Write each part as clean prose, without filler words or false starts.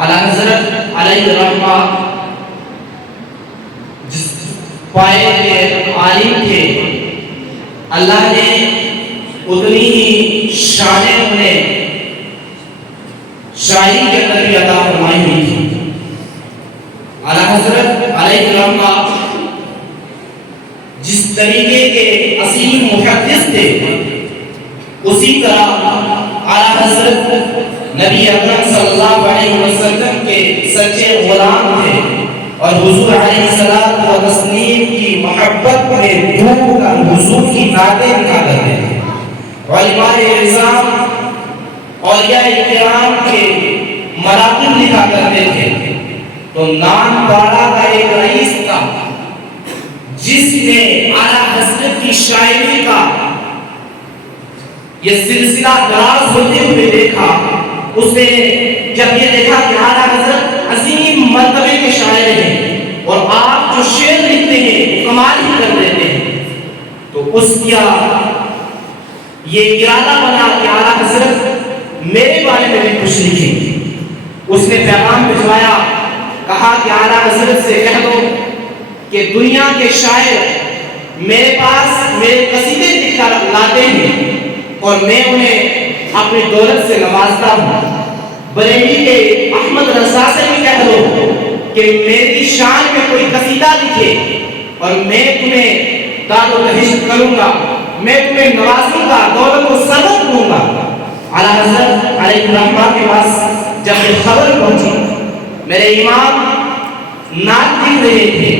اعلیٰ حضرت علیہ الرحمہ جس پائے کے عالم تھے، اللہ نے اتنی ہی شانیں انہیں شاعری کے اندر بھی عطا فرمائی ہوئی تھی۔ اعلیٰ حضرت علیہ الرحمہ جس طریقے کے عظیم محدث تھے، اسی طرح اعلیٰ حضرت نبی اکرم صلی اللہ علیہ وسلم کے سچے غلام تھے، اور حضور علیہ الصلوۃ والتسلیم کی محبت میں ڈوب کر حضور کی نعتیں لکھا کرتے تھے۔ علماء اعظام اولیاء کرام کے مراقب لکھا کرتے تھے۔ تو نام پاڑا کا ایک رئیس تھا جس نے اعلیٰ حضرت کی شاعری کا یہ سلسلہ دراز ہوتے ہوئے دیکھا۔ اس نے جب یہ دیکھا کہ اعلیٰ حضرت عظیم مرتبے کے شاعر ہیں اور آپ جو شعر لکھتے ہیں کمال ہی کر دیتے ہیں، تو اس کا یہ ارادہ بنا کہ اعلیٰ حضرت میرے بارے میں بھی کچھ لکھیں۔ اس نے پیغام بھجوایا، کہا کہ اعلیٰ حضرت سے کہہ دو کہ دنیا کے شاعر میرے پاس میرے قصیدے لکھ کر لاتے ہیں اور میں انہیں اپنی دولت سے نوازتا ہوں۔ بریلی کے احمد رضا سے بھی کہہ دو کہ میری شان میں کوئی قصیدہ لکھے اور میں تمہیں داد و دہشت کروں گا، میں تمہیں نوازوں گا، دولت و ثروت دوں گا۔ اعلیٰ حضرت علیہ الرحمہ کے پاس جب یہ خبر پہنچی، میرے امام نعت لکھ رہے تھے،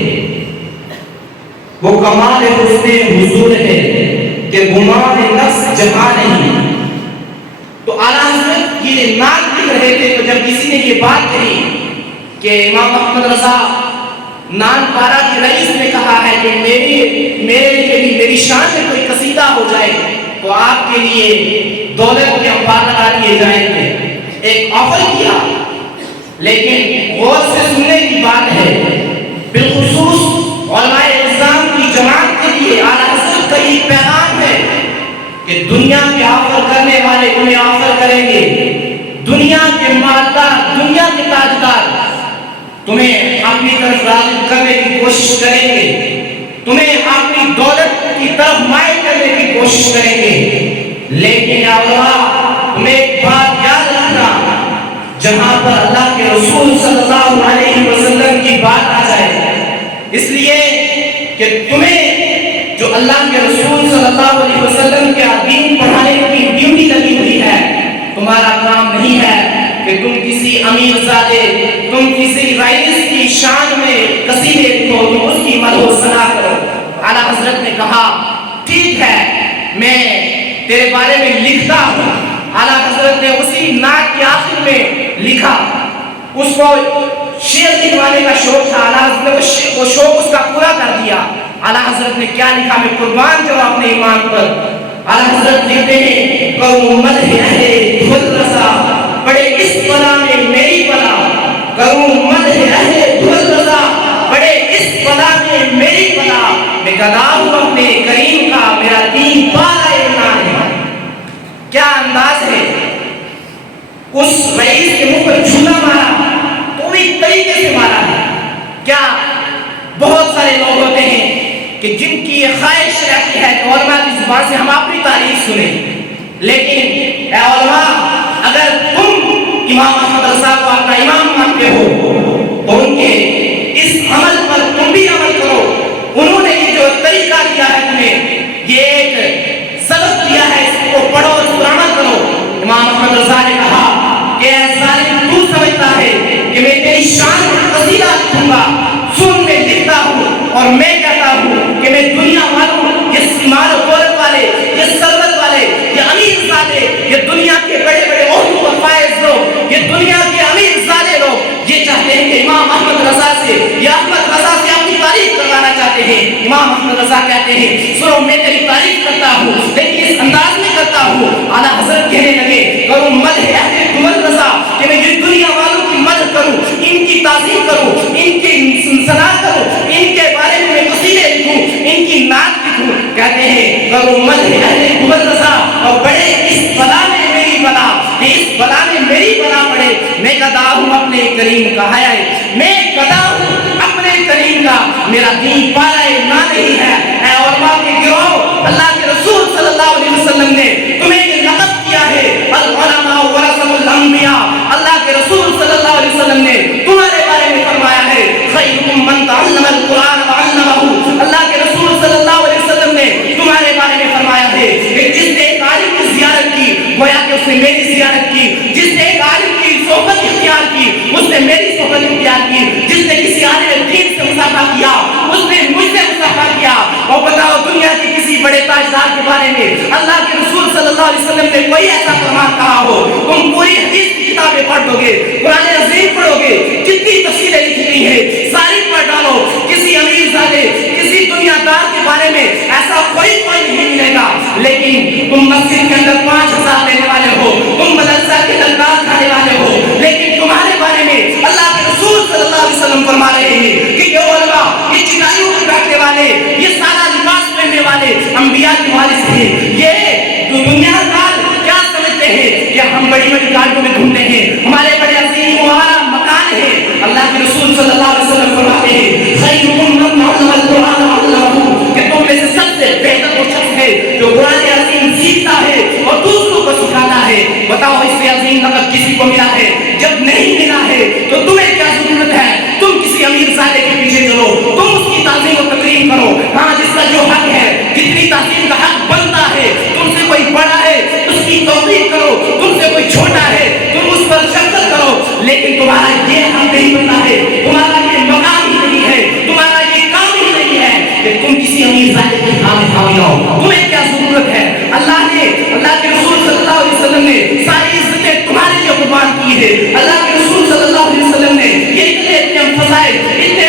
وہ کمال حسن حضور ہے کہ گمان نفس جہاں نہیں۔ تو اعلیٰ حضرت یہ نعت لکھ رہے تھے، تو جب کسی نے یہ بات کہی کہ امام احمد رضا نان پارا کے رئیس نے کہا ہے کہ میرے لیے بھی میری شان میں کوئی قصیدہ ہو جائے تو آپ کے لیے دولت کے انبار لگا دیے جائیں گے، ایک آفر کیا۔ لیکن غور سے سننے کی بات ہے، بالخصوص علماء اسلام کی جماعت کے لیے اعلیٰ حضرت کا یہ پیغام ہے کہ دنیا کے آفر کرنے والے انہیں آفر کریں گے، دنیا کے مالدار، دنیا کے تاجدار تمہیں اپنی طرف راغب کرنے کی کوشش کریں گے، تمہیں اپنی دولت کی طرف مائل کرنے کی کوشش کریں گے، لیکن علماء تمہیں ایک بات یاد رکھنا، جہاں پر اللہ کے رسول صلی اللہ علیہ وسلم کی بات آ جائے، اس لیے کہ تمہیں جو اللہ کے رسول صلی اللہ علیہ وسلم کے دین پڑھانے کی ڈیوٹی لگی ہوئی ہے، تمہارا کام نہیں ہے کہ تم کسی امیر زادے، تم کسی رئیس کی شان میں قصیدے لکھو، تم اس کی مدح و ثنا کرو۔ اعلیٰ حضرت نے کہا ٹھیک ہے، میں تیرے بارے میں لکھتا ہوں۔ اعلیٰ حضرت نے اسی نعت کے آخر میں لکھا، اس کو شعر لکھوانے کا شوق تھا، اعلیٰ حضرت نے وہ شوق اس کا پورا کر دیا۔ اعلیٰ حضرت نے کیا لکھا، میں قربان جاؤں اپنے ایمان پر۔ اعلیٰ حضرت لکھتے ہیں کروں مدح اہل دھل رسا، بڑے اس بلا میں میری بلا، کروں مدح اہل دھل رسا، بڑے اس بلا میں میری بلا، میں گدا ہوں اپنے کریم کا، میرا دین بالا ایمان ہے۔ کیا انداز ہے، اس رئیس کے منہ پر جھولا مارا پوری طریقے سے مارا ہے۔ کیا بہت سارے لوگ ہوتے ہیں کہ جن کی یہ خواہش رہتی ہے کہ علماء کی زبان سے ہم اپنی تعریف سنیں، لیکن اے علماء، اگر تم امام احمد رضا کو اپنا امام مانتے ہو تو ان کے اس عمل پر تم بھی عمل کرو۔ انہوں نے یہ جو طریقہ دیا ہے تمہیں، یہ ایک سبق دیا ہے، اس کو پڑھو، اس پر عمل کرو۔ امام احمد رضا نے کہا کہ اے ظالم، تو سمجھتا ہے کہ میں تیری شان میں قصیدہ لکھوں گا، سن میں لکھتا ہوں اور میں کہتا ہوں کہ میں دنیا والوں، یہ مال و دولت والے، یہ ثروت والے، یہ امیر زادے، یہ دنیا کے بڑے بڑے عہدوں پر فائز لوگ، یہ دنیا کے امیر زادے لوگ یہ چاہتے ہیں کہ امام احمد رضا سے، یا احمد رضا سے اپنی تعریف کروانا چاہتے ہیں۔ امام احمد رضا کہتے ہیں سنو، میں تیری تعریف کرتا ہوں لیکن اس انداز میں کرتا ہوں۔ اعلیٰ حضرت کہنے لگے کروں مدح اہل دھل رسا، کہ میں یہ دنیا والوں کی مدح کروں، ان کی تعظیم کروں، ان کی ثنا کروں، ان کے بارے میں میں قصیدے لکھوں، ان کی نعت لکھوں۔ کہتے ہیں کروں مدح اہل دھل رسا، اور بڑے اس بلا میں میری بلا، کہ اس بلا میں میری بلا پڑے، میں گدا ہوں اپنے کریم کا ہے، میں گدا ہوں اپنے کریم کا، میرا دین پالائے نہ نہیں ہے۔ اے علماء کے گروہ، اللہ کے رسول صلی اللہ علیہ وسلم نے تمہیں یہ لقب کیا ہے العلماء ورثۃ الانبیاء۔ اللہ کے رسول صلی اللہ علیہ وسلم نے تمہارے بارے میں فرمایا ہے خیرکم من تعلم القرآن وعلمہ۔ اللہ کے رسول صلی اللہ علیہ وسلم نے تمہارے بارے میں فرمایا ہے کہ جس نے ایک عالم کی زیارت کی گویا کہ اس نے میری زیارت کی، جس نے ایک عالم کی صحبت اختیار کی اس نے میری صحبت اختیار کی، جس نے کسی عالم دین سے مصافحہ کیا اس نے مجھ سے مصافحہ کیا۔ اور بتاؤ دنیا کے کسی بڑے تاجدار کے بارے میں اللہ کے رسول صلی اللہ علیہ وسلم نے کوئی ایسا فرمان کہا ہو؟ تم پوری حدیث کی کتابیں پڑھ لو گے، قرآن عظیم پڑھو گے، جتنی تفصیلیں لکھی گئی ہیں ساری پڑھ ڈالو، کسی امیر زادے کسی دنیا دار کے بارے میں ایسا کوئی نہیں ملے گا۔ لیکن تم مسجد کے اندر 5000 لینے والے ہو، تم مدرسہ کے تنخواہ کھانے والے ہو، لیکن تمہارے بارے میں اللہ کے رسول صلی اللہ علیہ وسلم فرما رہے ہیں کہ یہ علماء، یہ چٹائیوں پر بیٹھنے والے، یہ سارا لباس پہننے والے انبیاء کے وارث ہیں۔ یہ دنیا دار کیا سمجھتے ہیں کہ ہم بڑی بڑی گاڑیوں میں گھومتے ہیں، ہمارے بڑے عظیم ہمارا مکان ہے۔ اللہ کے رسول صلی اللہ علیہ وسلم فرماتے ہیں خیرکم من تعلم القرآن وعلمہ، کہ تم میں سے سب سے بہتر وہ شخص ہے جو قرآن عظیم سیکھتا ہے اور دوسروں کو سکھاتا ہے۔ بتاؤ اس سے عظیم لقب کسی کو ملا ہے؟ جب نہیں ملا ہے تو تمہیں کیا ضرورت ہے؟ تم کسی امیر زادے کے پیچھے چلو، تم اس کی تعظیم و تکریم کرو، ہاں جس کا جو حق ہے، جتنی تعظیم کا حق بنتا ہے، تم سے کوئی بڑا ہے اس کی توقیر کرو، تم سے کوئی چھوٹا ہے تم اس پر شفقت کرو، لیکن تمہارا یہ حق نہیں بنتا ہے، تمہارا یہ مقام ہی نہیں ہے، تمہارا یہ کام ہی نہیں ہے کہ تم کسی امیر زادے کے حامی ہو۔ تمہیں کیا ضرورت ہے؟ اللہ کے رسول صلی اللہ علیہ وسلم نے ساری عزتیں تمہارے لیے قربان کی ہے۔ اللہ کے رسول صلی اللہ علیہ وسلم نے یہ اتنے فضائل، اتنے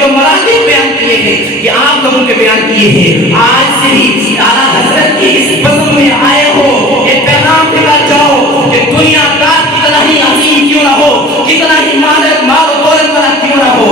جو مراتب بیان کیے ہیں یہ آپ لوگوں کے بیان کیے ہیں۔ آج سے ہی اعلیٰ حضرت کی اس بزم میں آئے ہو، یہ پیغام دے کر جاؤ کہ دنیا دار کتنا ہی عظیم کیوں نہ ہو، کتنا ہی مال و دولت والا کیوں نہ ہو،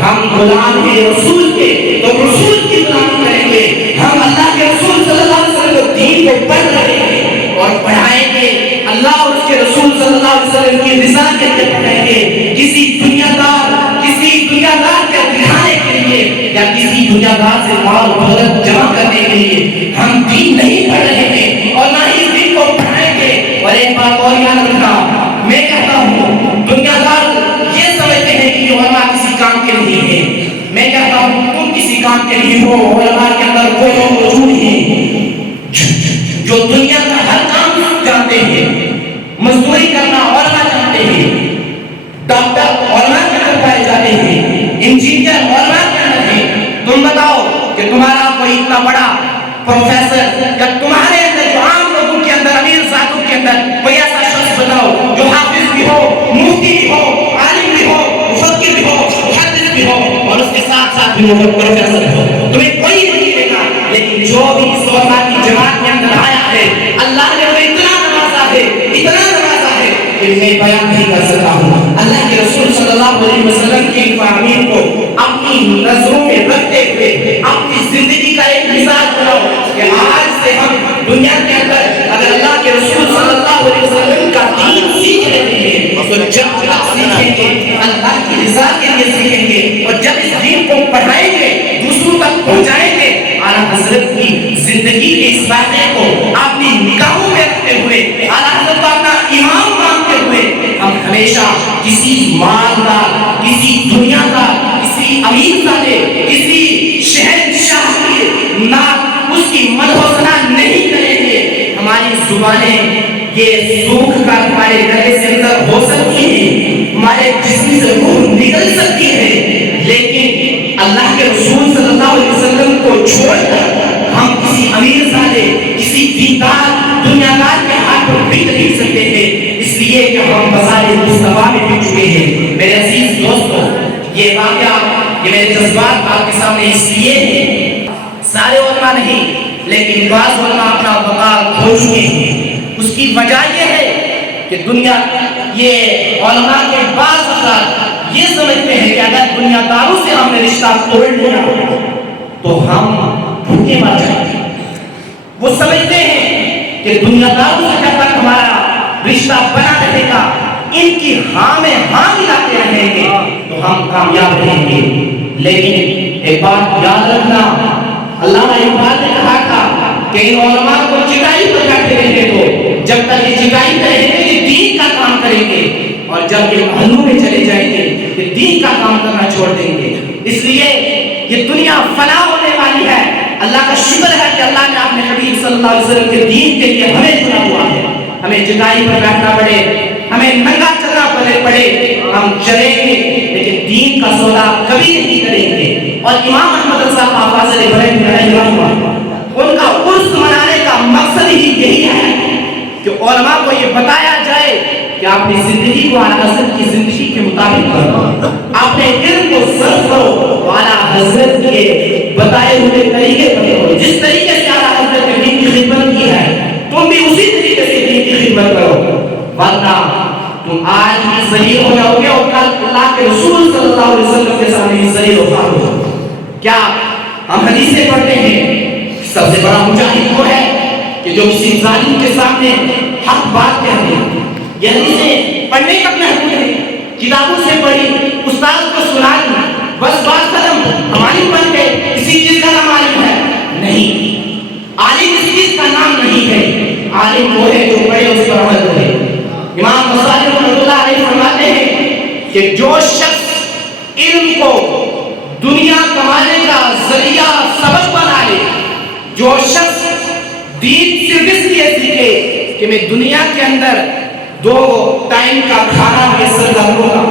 ہم غلام ہیں رسول کے، تو رسول کی غلامی کریں گے۔ ہم اللہ کے رسول صلی اللہ علیہ وسلم کو دین کو پڑھ رہے ہیں اور پڑھائیں گے، اللہ اور اس کے رسول صلی اللہ علیہ وسلم کی رضا کے لیے پڑھیں گے۔ کسی دنیا دار کے دکھانے کے لیے یا کسی دنیا دار سے مال و دولت جمع کرنے کے لیے ہم دین نہیں پڑھ رہے ہیں اور نہ ہی دین کو پڑھائیں گے۔ اور ایک بات اور یاد رکھنا، میں کہتا ہوں دنیا دار یہ سمجھتے ہیں کہ علماء کسی کام کے نہیں ہے، میں کہتا ہوں تم کسی کام کے نہیں ہو۔ علماء کے اندر وہ لوگ موجود ہیں جو دنیا کا ہر کام جانتے ہیں، مزدوری کرنا علماء جانتے ہیں، ڈاکٹر علماء کے اندر پائے جاتے ہیں، انجینئر علماء کے اندر ہیں۔ تم بتاؤ کہ تمہارا کوئی اتنا بڑا پروفیسر یا تمہارے اندر جو عام لوگوں کے اندر، امیر ذاتوں کے اندر کوئی ایسا شخص بتاؤ جو حافظ بھی ہو، مفتی بھی ہو، عالم بھی ہو، مفکر بھی ہو، محدث بھی ہو اور اس کے ساتھ ساتھ بھی وہ پروفیسر ہو، تمہیں کوئی نہیں ملے گا۔ لیکن جو بھی اس علماء کی جماعت کے اندر آیا ہے اللہ نے انہیں اتنا نوازا ہے، اتنا نوازا ہے کہ میں بیان نہیں کر سکتا ہوں۔ اللہ کے رسول صلی اللہ علیہ وسلم کی تعلیم کو اپنی نظروں میں رکھتے ہوئے اپنی زندگی کا ایک مثال بناؤ کہ آج سے ہم دنیا کے اندر اگر اللہ کے رسول صلی اللہ علیہ وسلم کا دین سیکھ رہے ہیں تو جب تک سیکھیں گے اللہ کی رضا کے لیے سیکھیں گے، اور جب اس دین کو پڑھائیں گے دوسروں تک پہنچائیں گے۔ اعلیٰ حضرت کی زندگی کے اس واقعے کو اپنی نگاہوں میں رکھتے ہوئے، اعلیٰ حضرت کو اپنا امام مانتے ہوئے ہم ہمیشہ کسی مالدار، کسی دنیا دار، کسی امیر زادے، کسی شہنشاہ کی نہ اس کی مدح و ثنا نہیں کریں گے۔ ہماری زبانیں یہ سوکھ کر ہمارے گلے سے اندر ہو سکتی ہیں، ہمارے جسم سے روح نکل سکتی ہے، لیکن اللہ کے رسول صلی اللہ علیہ وسلم کو چھوڑ کر ہم کسی امیر زادے، کسی دیندار دنیا دار کے ہاتھ پر بک نہیں سکتے ہیں، اس لیے کہ ہم بازار مصطفیٰ میں بک چکے ہیں۔ میرے عزیز دوستو، یہ واقعہ، یہ میرے جذبات آپ کے سامنے اس لیے ہیں، سارے علماء نہیں لیکن بعض علماء اپنا وقار کھو چکے ہیں۔ اس کی وجہ یہ ہے کہ دنیا، یہ علماء کے بعض افراد یہ سمجھتے ہیں کہ اگر دنیا داروں سے ہم نے رشتہ توڑ لیا تو ہم بھوکے مر جائیں گے۔ وہ سمجھتے ہیں کہ دنیا داروں سے جب تک ہمارا رشتہ بنا رہے گا ان کی ہاں میں ہاں ملاتے رہیں گے تو ہم کامیاب رہیں گے. لیکن ایک بات یاد رکھنا، علامہ اقبال نے کہا تھا کہ ان علماء کو چٹائی پر بیٹھے رہنے دو، جب تک یہ چٹائی پر رہیں گے یہ دین کا کام کریں گے، اور جب یہ محلوں میں چلے جائیں گے یہ دین کا کام کرنا چھوڑ دیں گے. اس لیے یہ دنیا فنا ہونے والی ہے. اللہ کا شکر ہے کہ اللہ نے اپنے حبیب صلی اللہ علیہ وسلم کے دین کے لیے ہمیں چنا ہوا ہے. ہمیں چٹائی پر بیٹھنا پڑے، ہمیں ننگا چلنا پڑے، ہم چلیں گے لیکن دین کا سودا کبھی نہیں کریں گے. اور امام احمد رضا فاضل ابراہیم رحمہ اللہ، ان کا عرس منانے کا مقصد ہی یہی ہے کہ علماء کو یہ بتایا جائے کہ آپ نے زندگی کو اعلیٰ حضرت کی زندگی کے مطابق کرو، آپ نے علم کو صرف کرو اعلیٰ حضرت کے بتائے ہوئے طریقے پر کرو. جس طریقے سے اعلیٰ حضرت نے دین کی خدمت کی ہے تم بھی اسی طریقے سے دین کی خدمت کرو، ورنہ تم آج بھی ذلیل ہو جاؤ گے اور کل اللہ کے رسول صلی اللہ علیہ وسلم کے سامنے ذلیل و خوار ہو جاؤ گے. کیا ہم حدیثیں پڑھتے ہیں؟ سب سے بڑا مجاہد وہ ہے کہ جو کسی ظالم کے سامنے حق بات کہتے ہیں. یہ حدیثیں پڑھنے تک محدود ہے، کتابوں سے پڑھی، استاد کو سنا دی، بس بات ختم، ہماری بن گئے، کسی چیز کا نام عالم ہے نہیں. عالم کسی چیز کا نام نہیں ہے، عالم وہ ہے جو پڑھے اس پر عمل کرے. امام غزالی رحمۃ اللہ علیہ فرماتے ہیں کہ جو شخص علم کو دنیا کمانے کا ذریعہ سبب بنا لے، جو شخص دین صرف اس لیے سیکھے کہ میں دنیا کے اندر 2 ٹائم کا کھانا میسر کر لوں گا،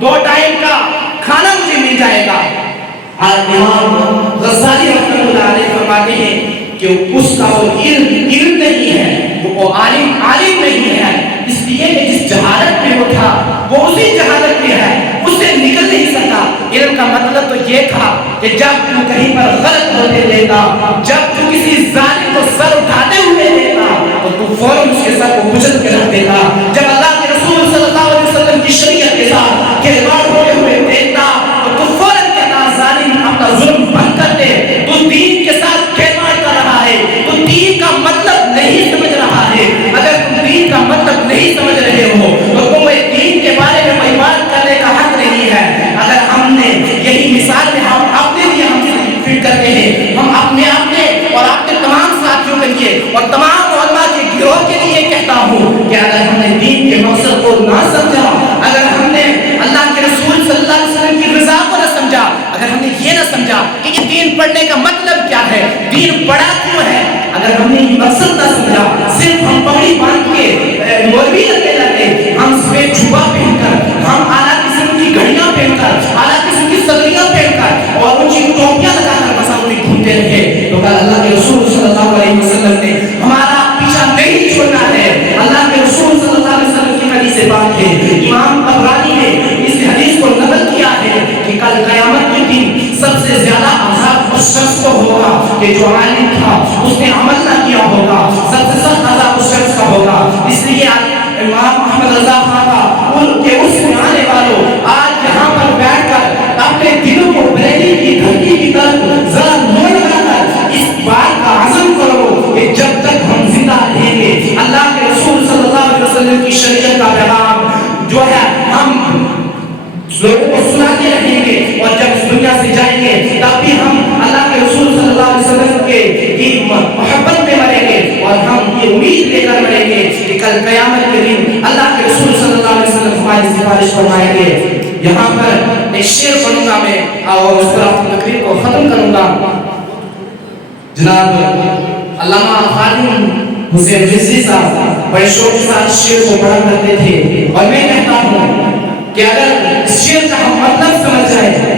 2 ٹائم کا کھانا مجھے مل جائے گا. اور امام غزالی رحمۃ اللہ علیہ فرماتے ہیں کہ اس کا وہ علم نہیں ہے، وہ عالم نہیں ہے، اس لیے کہ جس جہالت میں وہ تھا وہ اسی جہالت میں ہے، اس سے نکل نہیں سکا. علم کا مطلب تو یہ تھا کہ جب تو کہیں پر غلط ہوتے دیتا، جب تو کسی ظالم کو سر اٹھاتے ہوئے دیتا تو تو فوراً اس کے سر کو کچل کے رکھ دیتا. جب اللہ کے رسول صلی اللہ علیہ وسلم کی شریعت کے ساتھ کھلواڑ ہوتے ہوئے دیکھتا تو تو فوراً کہتا ظالم اپنا ظلم بند کر دے، تو دین کے ساتھ کھلواڑ کر رہا ہے، تو دین کا مطلب نہیں سمجھ رہا ہے. اگر تم دین کا مطلب نہیں سمجھ رہے ہو تو تمہیں دین کے بارے میں کوئی بات کرنے کا حق نہیں ہے. اگر ہم نے یہی مثال میں ہم اپنے لیے ہم فٹ کرتے ہیں، ہم اپنے اور اپنے تمام ساتھیوں کے لیے اور تمام علماء کے گروہ کے لیے کہتا ہوں کہ اگر ہم نے دین کے مقصد کو نہ سمجھا، اگر ہم نے اللہ کے رسول صلی اللہ علیہ وسلم کی رضا کو نہ سمجھا، اگر ہم نے یہ نہ سمجھا کہ یہ دین پڑھنے کا مطلب کیا ہے، دین پڑھا کیوں ہے، اگر ہم نے یہ مقصد نہ سمجھا، صرف ہم پگڑی باندھ کے مولوی لگے، ہم سفید جوبہ پہن کر، ہم اعلیٰ قسم کی گھڑیاں پہن کر، اعلیٰ قسم کی صدریاں پہن کر اور اونچی ٹوپیاں لگا کر بس ہم انہیں گھومتے رہے تو کل اللہ کے رسول صلی اللہ علیہ وسلم نے ہمارا پیچھا نہیں چھوڑنا ہے. اللہ کے رسول صلی اللہ علیہ وسلم کی حدیث پاک ہے، امام طبرانی نے اس حدیث کو نقل کیا ہے کہ کل قیامت کے دن سب سے زیادہ عذاب اس شخص کو ہوگا کہ جو عالم تھا اس نے عمل نہ کیا ہوگا، سب سے سخت عذاب اس شخص کا ہوگا. اس لیے امام احمد رضا خان کا ان کے اس میں آنے والوں آج یہاں پر بیٹھ کر اپنے دلوں کو بریلی کی دھرتی کی طرف ذرا موڑ لگا کر اس بات کا عزم کرو کہ جب تک ہم زندہ رہیں گے اللہ کے رسول صلی اللہ علیہ وسلم کی شریعت کا پیغام جو ہے ہم لوگوں کو سناتے رہیں گے، اور جب اس دنیا سے جائیں گے تب بھی ہم اللہ کے رسول صلی اللہ علیہ وسلم کے محبت میں مریں گے، اور ہم یہ امید لے کر مریں گے کہ کل قیامت کے دن اللہ کے رسول صلی اللہ علیہ وسلم ہماری سفارش فرمائیں گے. یہاں پر ایک شعر پڑھوں گا میں اور اس پر اپنی تقریر کو ختم کروں گا. جناب علامہ خادم حسین رضوی صاحب بڑے شوق کے ساتھ شعر کو پڑھا کرتے تھے، اور میں کہتا ہوں کہ اگر اس شعر کا ہم مطلب سمجھ جائیں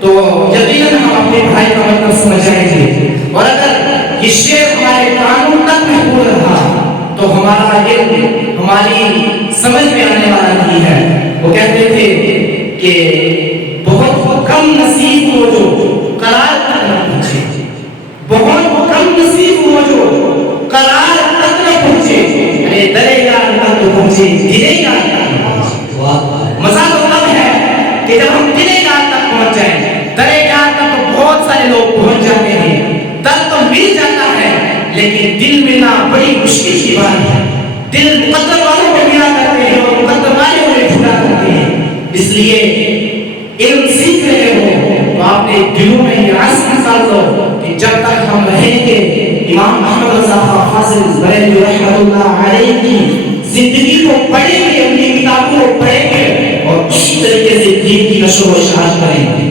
تو یقیناً ہم اپنے بھائی کا مطلب سمجھ جائیں گے، اور اگر یہ شعر ہمارے قانون تک محفوظ رہا تو ہمارا علم ہماری سمجھ میں آنے والا نہیں ہے. وہ کہتے تھے کہ بہت کم نصیب ہو جو قرار تک نہ پہنچے، بہت کم نصیب ہو جو قرار تک نہ پہنچے، یعنی درے یار تک تو پہنچے، دلے یار تک نہ پہنچے. مزاق مطلب ہے کہ جب ہم دلے یار تک پہنچ جائیں، درے یار تک تو بہت سارے لوگ پہنچ جاتے ہیں، در تو مل جاتا ہے لیکن دل ملنا بڑی مشکل کی بات ہے. دل مقدر والوں کو ملا کرتے ہیں اور مقدر والے اس لیے علم سیکھ رہے ہو تو آپ نے دلوں میں یہ عزم نکال لو کہ جب تک ہم رہیں گے امام احمد رضا خان فاضل بریلوی رحمۃ اللہ علیہ کی زندگی کو پڑھیں گے، اپنی کتابوں کو پڑھیں گے اور اسی طریقے سے دین کی نشر و اشاعت کریں گے.